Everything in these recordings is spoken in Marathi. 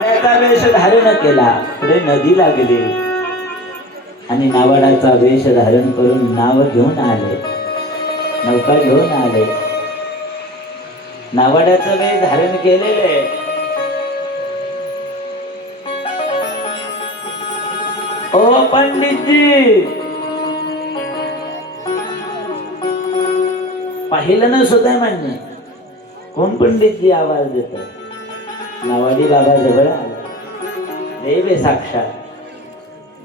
नावाड्याचा वेश धारण केला, पुढे नदीला गेले आणि नावाड्याचा वेश धारण करून नाव घेऊन आले, नौका घेऊन आले. नावाड्याचा वेश धारण केलेले ओ पंडितजी, पाहिलं ना सुद्धा मान्य. कोण पंडितजी आवाज देत? नावाडी बाबा जवळ आला. देव साक्षात.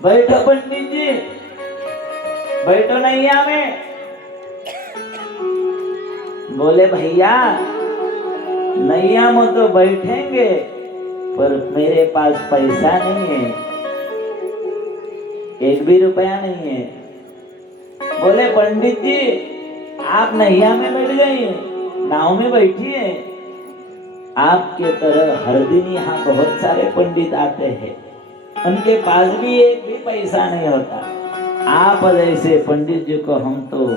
बैठो पंडित जी, बैठो नहीं हमें. बोले भैया नहीं हम तो बैठेंगे, पर मेरे पास पैसा नहीं है, एक भी रुपया नहीं है. बोले पंडित जी आप नैया में बैठ जाइए, नाव में बैठिए. आपके तरह हर दिन यहाँ बहुत सारे पंडित आते हैं, उनके पास भी एक भी पैसा नहीं होता. आप जैसे पंडित जी को हम तो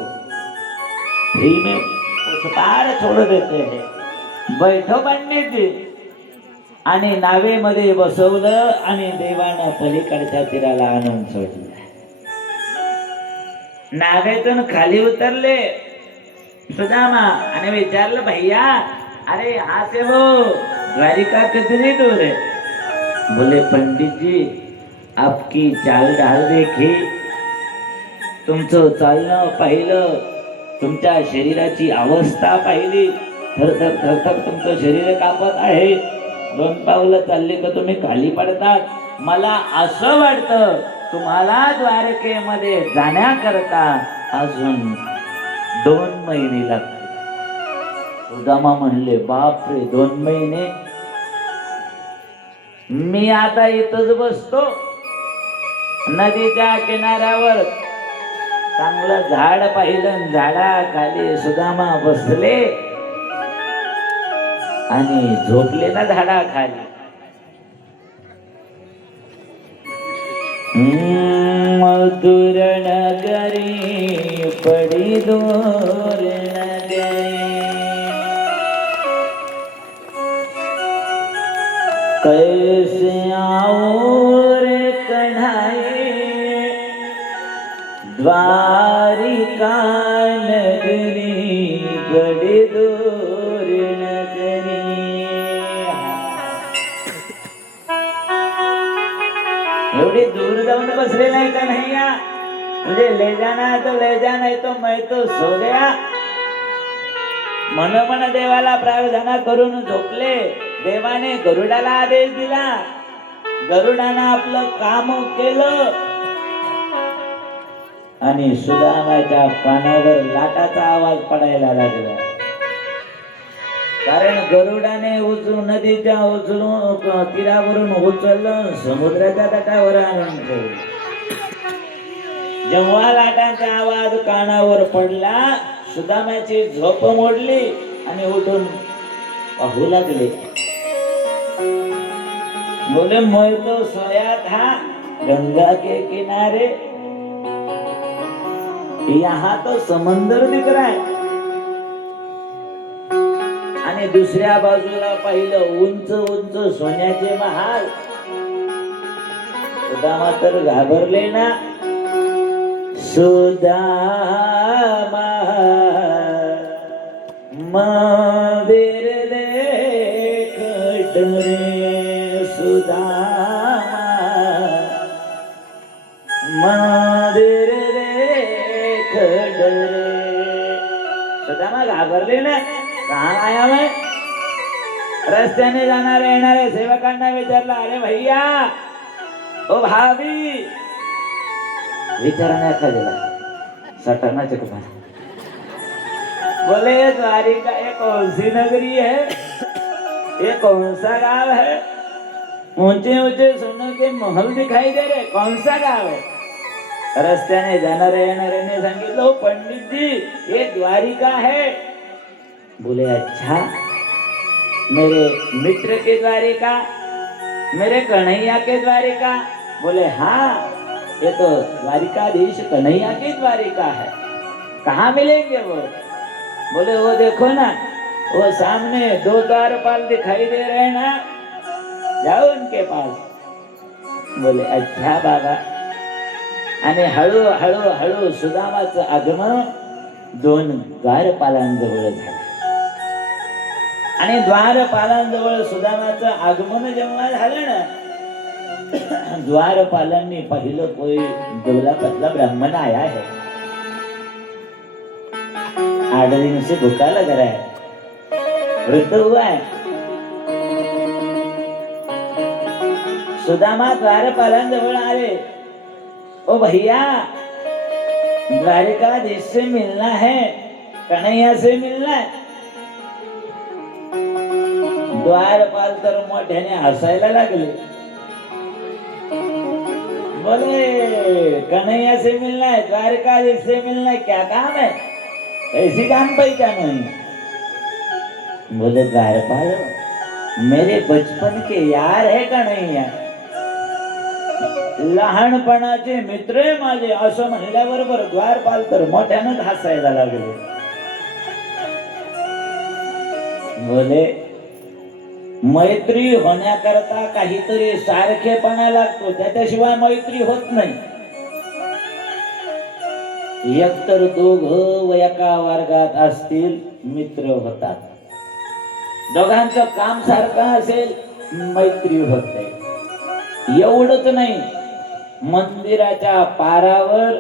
फ्री में उस पार छोड़ देते हैं. बैठो पंडित जी. आणि नावेमध्ये बसवलं आणि देवानं पलीकडच्या तीराला आणून सोडलं. नावेतून खाली उतरले सुदामा आणि विचारलं भैया अरे यहाँ से वो द्वारिका कितनी दूर है? बोले पंडित जी आपकी चाल ढाल देखी, तुमचं चालणं पाहिलं, तुमच्या शरीराची अवस्था पाहिली, थरथर थरथर तुमचं शरीर कापत आहे. 2 पावलं चालले का तुम्ही खाली पडतात. मला असं वाटतं तुम्हाला द्वारकेमध्ये जाण्याकरता अजून 2 महिने लागतील. सुदामा म्हणले बापरे 2 महिने? मी आता इथंच बसतो नदीच्या किनाऱ्यावर. चांगलं झाड पाहिलं, झाडाखाली सुदामा बसले आणि झोपले ना झाडाखाली. मधुर नगरी पडी दूर नगरी, कैसे आऊं रे कन्हैया द्वारिका नगरी बड़ी दूर नगरी. एवढी दूर जाऊन बसले नाही का नाही? मुझे ले जाना है तो ले जाना, है तो मैं तो सो गया. मनोमन देवाला प्रार्थना करून झोपले. देवाने गरुडाला आदेश दिला, गरुडानं आपलं काम केलं आणि सुदामाच्या कानावर लाटाचा आवाज पडायला लागला. कारण गरुडाने उचलून नदीच्या उचलून तीरावरून उचललं, समुद्राच्या तटावर आणून ठेवलं. जेव्हा लाटांचा आवाज कानावर पडला, सुदामाची झोप मोडली आणि उठून पाहू लागले. बोले मैं तो सोया था गंगा के किनारे, यहाँ तो समंदर दिख रहा है. आणि दुसऱ्या बाजूला पाहिलं उंच उंच सोन्याचे महाल. सुदामा तर घाबरले ना. सुदामा मंदिर देख डरे, सुदामा मंदिर देख डरे. सुदामा घाबरले ना. कहाँ आया मैं? रस्त्याने जाणारे येणारे सेवकांना विचारला, अरे भैया ओ भाभी, विचारने एखाद्याला सटाणाचे कुमार. बोले द्वारिका ये कौन सी नगरी है, ये कौन सा गांव है? ऊंचे ऊंचे सोने के महल दिखाई दे रहे, कौन सा गांव है? रस्त्याने जाणारे येणाऱ्याने सांगितलं, पंडित जी ये द्वारिका है. बोले अच्छा, मेरे मित्र के द्वारिका, मेरे कन्हैया के द्वारिका? बोले हाँ, ये तो द्वारिकाधीश कन्हैया की द्वारिका है. कहाँ मिलेंगे वो? बोले वो देखो ना, वो सामने 2 द्वारपाल दिखाई दे रहे हैं ना, जाओ उनके पास. बोले अच्छा बाबा. आणि हळू हळू हळू सुदामाचं आगमन 2 द्वारपालांजवळ झालं. आणि द्वारपालांजवळ सुदामाचं आगमन जेव्हा झालं ना, द्वारपालांनी पाहिलं कोई दौलापतला ब्राह्मण आया है. 8 दिन से भूखा लग रहा है, वृद्ध हुआ है. सुदामा द्वारपालांजवळ आले. ओ भैया, द्वारिकाधीश से मिलना है, कन्हैया से मिलना है. द्वारपाल तर मोठ्याने हसायला लागले. बोले कन्हैया से मिलना है, द्वारकाधीश से मिलना है, क्या काम है, ऐसी काम पहचान नहीं. बोले द्वारपाल, मेरे बचपन के यार है कन्हैया, लहानपणाचे मित्र आहे माझे. असं म्हणल्याबरोबर द्वारपाल तर मोठ्यानं हसायला लागले. बोले मैत्री होण्याकरता काहीतरी सारखेपणा लागतो, त्याच्याशिवाय मैत्री होत नाही. एकतर दोघं एका वर्गात असतील मित्र होतात, दोघांचं काम सारखं असेल मैत्री होत नाही. एवढंच नाही, मंदिराच्या पारावर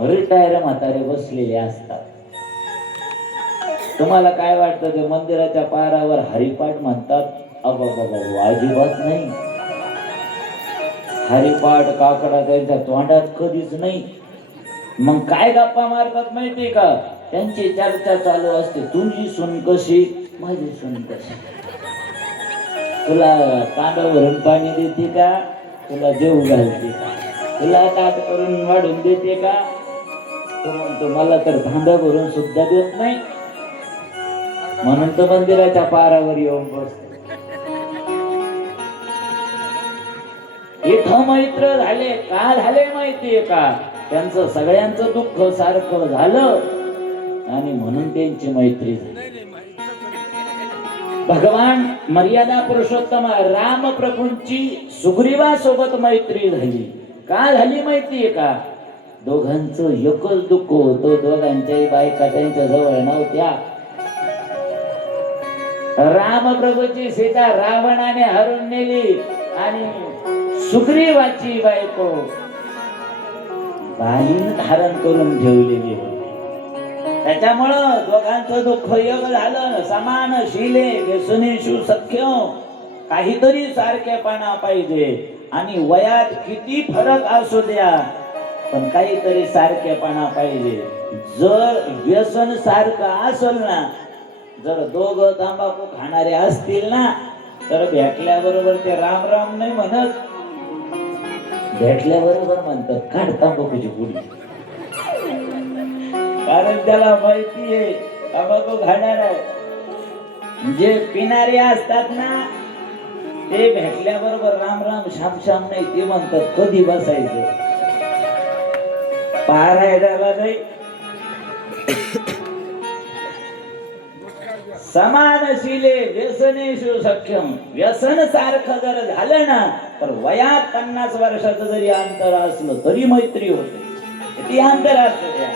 रिटायर म्हातारे बसलेले असतात. तुम्हाला काय वाटतं ते मंदिराच्या पारावर हरिपाठ म्हणतात? बाबा अजिबात नाही. हरिपाठ काकडा त्यांच्या तोंडात कधीच नाही. मग काय गप्पा मारतात माहिती का? त्यांची चर्चा चालू असते. तुझी सून कशी, माझी सून कशी, तुला तांब्यावरून पाणी देते का, तुला जेव घालते का, तुला ताट करून वाढून देते का. तो म्हणतो मला तर तांब्यावरून सुद्धा देत नाही, म्हणून तो मंदिराच्या पारावर येऊन बसतो. इथं मैत्र झाले का झाले माहितीये का? त्यांचं सगळ्यांचं दुःख सारखं झालं आणि म्हणून त्यांची मैत्री झाली. भगवान मर्यादा पुरुषोत्तम राम प्रभूंची सुग्रीवासोबत मैत्री झाली. का झाली माहितीये का? दोघांचं एकच दुःख होतं, दोघांच्याही बायका त्यांच्या जवळ नव्हत्या. राम प्रभूची सीता रावणाने हरून नेली आणि सुग्रीवाची बायको बालीन धारण करून ठेवलेली होती. त्याच्यामुळं दोघांचं दुःख योग झालं. समान शिले व्यसनेषु सख्य, काहीतरी सारखेपणा पाहिजे. आणि वयात किती फरक असू द्या पण काहीतरी सारखेपणा पाहिजे. जर व्यसन सारखं असेल ना, जर दोघं तंबाखू खाणारे असतील ना, तर भेटल्याबरोबर ते राम राम नाही म्हणत, भेटल्याबरोबर म्हणतात काढ तंबाखूची पुडी. कारण त्याला माहिती आहे तंबाखू खाणार आहे. जे पिणारे असतात ना, ते भेटल्याबरोबर राम राम श्याम श्याम नाही, ते म्हणतात कधी बसायचं, पारायला नाही. समानशीले व्यसनेषु सख्यम, व्यसन सारखं जर झालं ना, तर वयात 50 वर्षाचं जरी अंतर असलं तरी मैत्री होते. किती अंतर असतं त्या.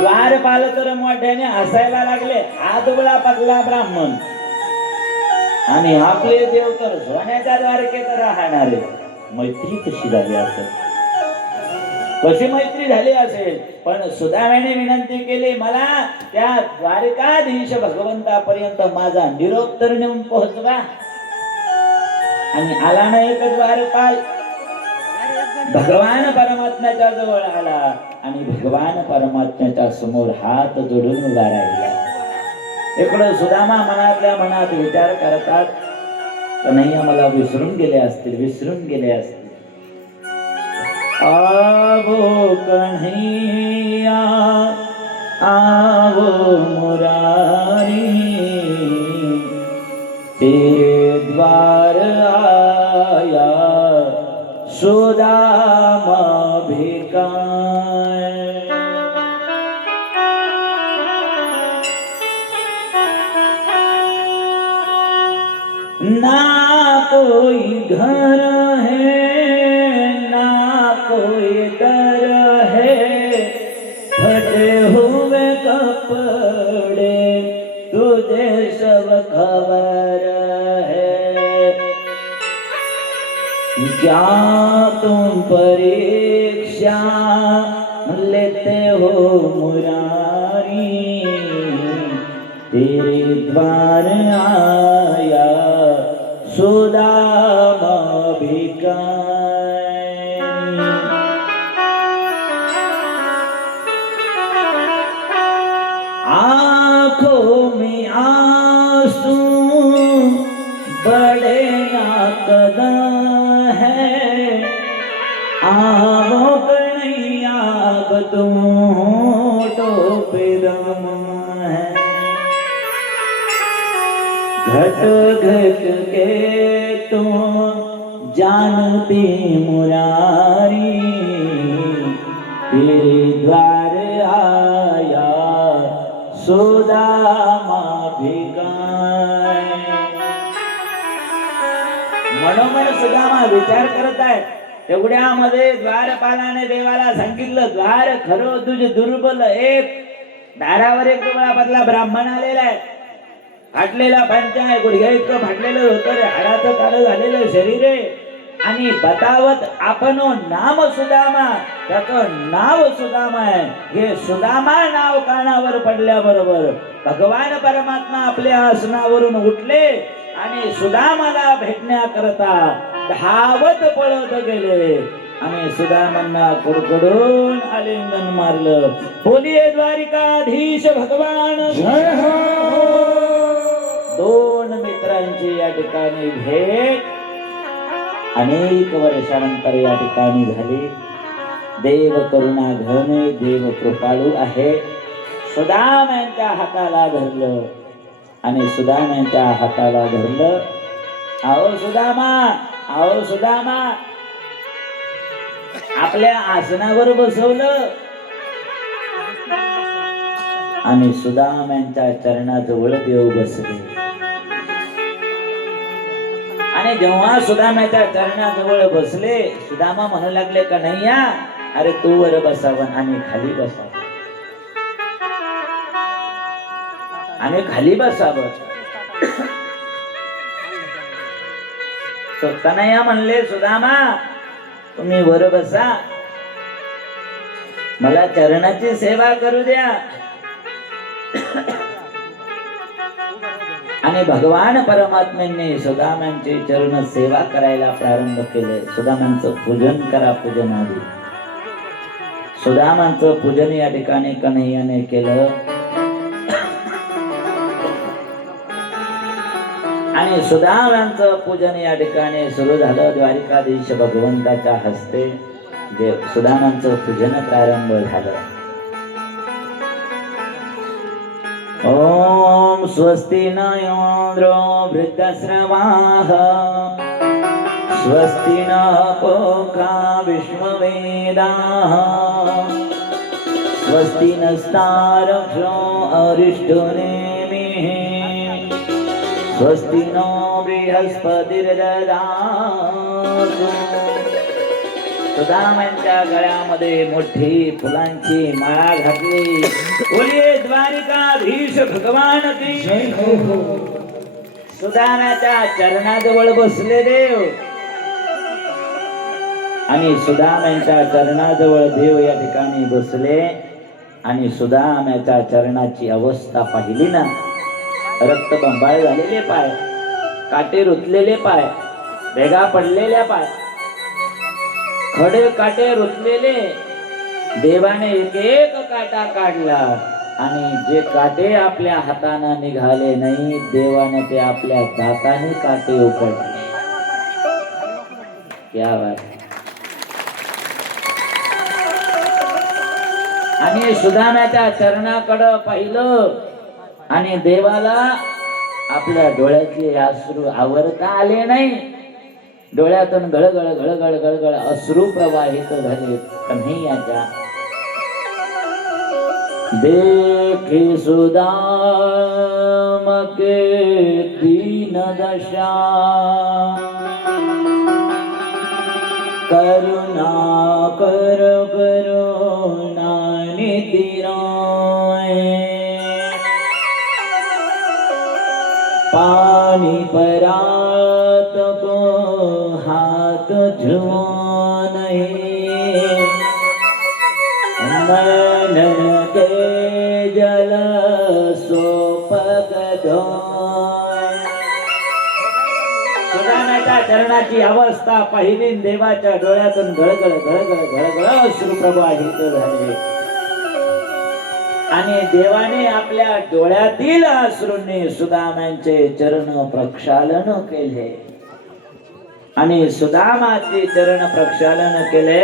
द्वारपाल तर मोठ्याने हसायला लागले. आदोळा पडला ब्राह्मण आणि आपले देव तर सोन्याच्या द्वारकेत राहणारे. मैत्री कशी झाली असेल, कशी मैत्री झाली असेल. पण सुदामाने विनंती केली, मला त्या द्वारकाधीश भगवंतापर्यंत माझा निरोप तर नेऊन पोहोचवा. आणि आला ना एक द्वारपाल, भगवान परमात्म्याच्या जवळ आला आणि भगवान परमात्म्याच्या समोर हात जोडून उभा राहिला. इकडं सुदामा मनातल्या मनात विचार करतात, कन्हैया मला विसरून गेले असतील, विसरून गेले असतील. आवो कन्हैया आवो मुरारी, तेरे द्वार आया सुदामा भिकाय. ना कोई घर है ना कोई दर है, फटे हुए कपड़े तुझे सब खबर है। क्या तुम परीक्षा लेते हो मुरारी, तेरे द्वार आया सुदामा भिखारी। आँखों में आंसू बड़े नाकदा है, आवो कन्हैया बतूटो पिरम है। घट घट के तो जानती मुरारी, तेरे द्वार आया सुदामा भिखारी। मनोमन सुदामा विचार करत आहे, तेवढ्यामध्ये द्वारपालाने देवाला सांगितलं, द्वार खरं तुझे दुर्बल एक. दारावर एक दुबळापतला ब्राह्मण आलेला आहे, फाटलेला पंचा आहे, गुडघ्या इतकं फाटलेलं होतं रे, हाडाचं काळं झालेलं शरीर आहे, आणि बतावत आपण नाम सुदामा, त्याचं नाव सुदामा आहे. हे सुदामा नाव कानावर पडल्याबरोबर भगवान परमात्मा आपल्या आसनावरून उठले आणि सुदामाला भेटण्याकरता धावत पळत गेले आणि सुदामांना कुडकुडून आलिंगन मारलं. बोलिये द्वारिकाधीश भगवान जय हो. दोन मित्रांची या ठिकाणी भेट अनेक वर्षानंतर या ठिकाणी झाली. देव करुणा घन, देव कृपाळू आहे. सुदाम यांच्या हाताला धरलं आणि सुदाम यांच्या हाताला धरलं. आओ सुदामा, आओ सुदामा, आपल्या आसनावर बसवलं आणि सुदाम यांच्या चरणाजवळ देव बसले. आणि जेव्हा सुदामाच्या चरणाजवळ बसले, सुदामा म्हणू लागले, कन्हैया अरे तू वर बसावं आणि खाली बसावं आणि खाली बसावं. कन्हैया म्हणले, सुदामा तुम्ही वर बसा, मला चरणाची सेवा करू द्या. आणि भगवान परमात्म्यांनी सुदामांची चरण सेवा करायला प्रारंभ केले. सुदामांचं पूजन करा, पूजन आधी. सुदामांचं पूजन या ठिकाणी कन्हैयाने केलं आणि सुदामांचं पूजन या ठिकाणी सुरू झालं. द्वारिकाधीश भगवंताच्या हस्ते सुदामांचं पूजन प्रारंभ झालं. ओम स्वस्ति न इंद्रो वृद्धश्रवाः, स्वस्ति न पूषा विश्ववेदाः, स्वस्ति नस्तारक्षो अरिष्टनेमिः, स्वस्ति नो बृहस्पतिर्दधातु. सुदामांच्या गळ्यामध्ये मोठी फुलांची माळा घातली. बोलिये द्वारिकाधीश भगवान की जय हो. सुदामाच्या चरणाजवळ बसले देव आणि सुदामांच्या चरणाजवळ देव या ठिकाणी बसले आणि सुदामाच्या चरणाची अवस्था पाहिली ना, रक्तबंबाळ झालेले पाय, काटे रुतलेले पाय, भेगा पडलेल्या पाय, खडे काटे रुतलेले. देवाने एक एक काटा काढला आणि जे काटे आपल्या हाताने निघाले नाही, देवाने ते आपल्या दाताने काटे उपटले. क्या बात. आणि सुदामाच्या चरणाकडे पाहिलं आणि देवाला आपल्या डोळ्यातले अश्रू आवरता आले नाही. डोळ्यातून गळगळ गळगळ गळगळ अश्रू प्रवाहित झाले कन्हैयाच्या. देखी सुदाम के दीन दशा करुणा कर करुणा निधि रोए पानी परात को हाथ छुओ नहीं नयन के जल सोपग धोए सुदामाच्या चरणाची अवस्था पाहिली देवाच्या डोळ्यातून घळघळ घळघळ घळघळ अश्रुप्रवाहित झाले आणि देवाने आपल्या डोळ्यातील अश्रूंनी सुदामांचे चरण प्रक्षालन केले आणि सुदामाचे चरण प्रक्षालन केले.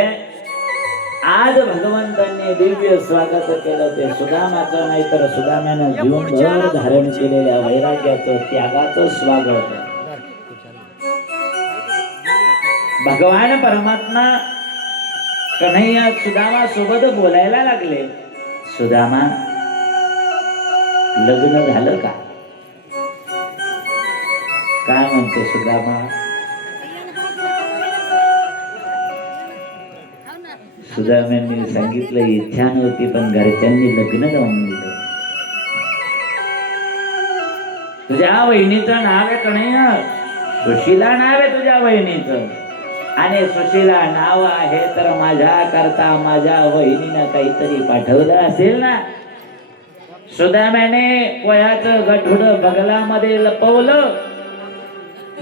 आज भगवंतांनी दिव्य स्वागत केलं ते सुदामाचं नाही तर सुदामानं जीवनभर धारण केलेल्या वैराग्याचं त्यागाचं स्वागत. भगवान परमात्मा कन्हैया सुदामा सोबत बोलायला लागले. सुदामा लग्न झालं का? काय म्हणतो सुदामा? सुदामांनी सांगितलं इच्छा नव्हती पण घरच्यांनी लग्न लावून दिलं. तुझ्या वहिनीचं नाव आहे कन्हैया, सुशीला नाव आहे तुझ्या वहिनीचं आणि सुशीला नाव आहे तर माझ्या करता माझ्या वहिनीनं काहीतरी पाठवलं असेल ना. सुदामाने वयाचं गठुड बगलामध्ये लपवलं.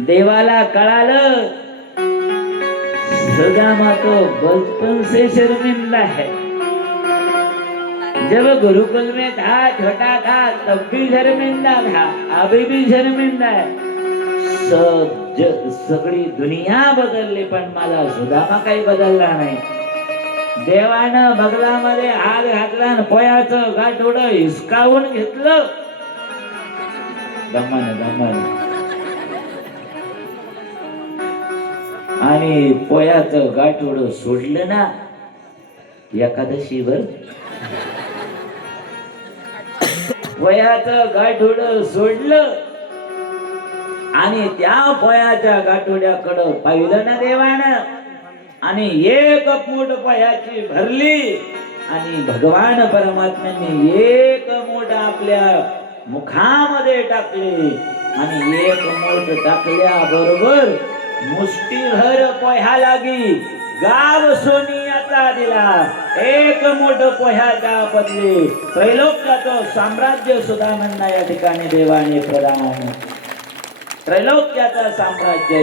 देवाला कळालं सुदामा तो बचपन से शर्मिंदा है. जब गुरुकुल में था छोटा था तब भी शर्मिंदा था, अभी भी शर्मिंदा है. सगळी दुनिया बदलली पण मला सुदामा काही बदलला नाही. देवानं बगलामध्ये हात घातला आणि पोयाचं गाठोड हिसकावून घेतलं. दमन दमन आणि पोयाचं गाठोड सोडलं ना एकादशीवर. पोयाचं गाठोड सोडलं आणि त्या पोयाच्या गाठोड्याकडं पाहिलं ना देवानं आणि एक मूठ पोयाची भरली आणि भगवान परमात्म्याने एक मूठ आपल्या मुखामध्ये टाकले आणि एक मूठ टाकल्या बरोबर मुष्टीभर पोह्या लागी गाव सोनियाचा दिला. एक मूठ पोह्याच्या बदली त्रैलोक्याचं साम्राज्य सुदामांना या ठिकाणी देवाने प्रदान. त्रैलोक्याचं साम्राज्य